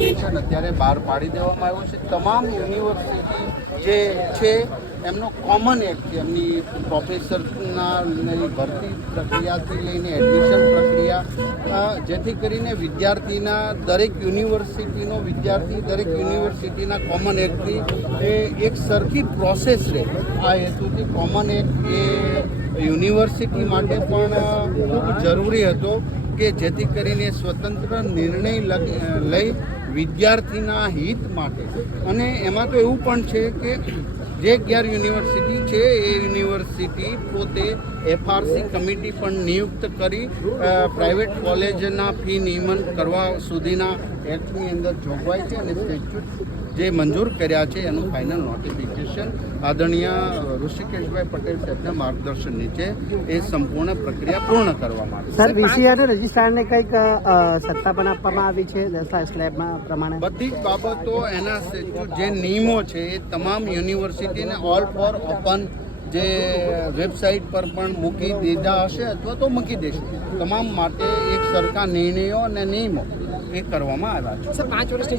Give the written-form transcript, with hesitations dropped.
Notification અત્યારે બહાર પાડી દેવામાં આવ્યું છે. તમામ યુનિવર્સિટી જે છે એમનો કોમન એક્ટ છે, એમની પ્રોફેસરના ભરતી પ્રક્રિયાથી લઈને એડમિશન પ્રક્રિયા, જેથી કરીને વિદ્યાર્થીના દરેક યુનિવર્સિટીના કોમન એક્ટથી એ એક સરખી પ્રોસેસ રહે. આ હેતુથી કોમન એક્ટ એ યુનિવર્સિટી માટે પણ ખૂબ જરૂરી હતો કે જેથી કરીને સ્વતંત્ર નિર્ણય લઈ વિદ્યાર્થીના હિત માટે. અને એમાં તો એવું પણ છે કે જે 11 યુનિવર્સિટી છે એ યુનિવર્સિટી પોતે એફઆરસી કમિટી પણ નિયુક્ત કરી પ્રાઇવેટ કોલેજના ફી નિયમન કરવા સુધીના એક્ટની અંદર જોગવાઈ છે અને સ્ટેચ્યુટ જે મંજૂર કર્યા છે એનું ફાઇનલ નોટિફિકેશન આદરણીય ઋષિકેશભાઈ પટેલ સાહેબના માર્ગદર્શન નીચે એ સંપૂર્ણ પ્રક્રિયા પૂર્ણ કરવામાં આવી. સર, વીસીઆર રજિસ્ટ્રારને કંઈક સત્તા પણ આપવામાં આવી છે સ્લેબમાં પ્રમાણે? બધી જ બાબતો એના સ્ટેચ્યુટ જે નિયમો છે એ તમામ યુનિવર્સિટીને ઓલ ફોર ઓપન જે વેબસાઇટ પર પણ મૂકી દીધા હશે અથવા તો મૂકી દેશે. તમામ માટે એક સરખા નિર્ણયો અને નિયમો એ કરવામાં આવ્યા છે. સર, 5 વર્ષની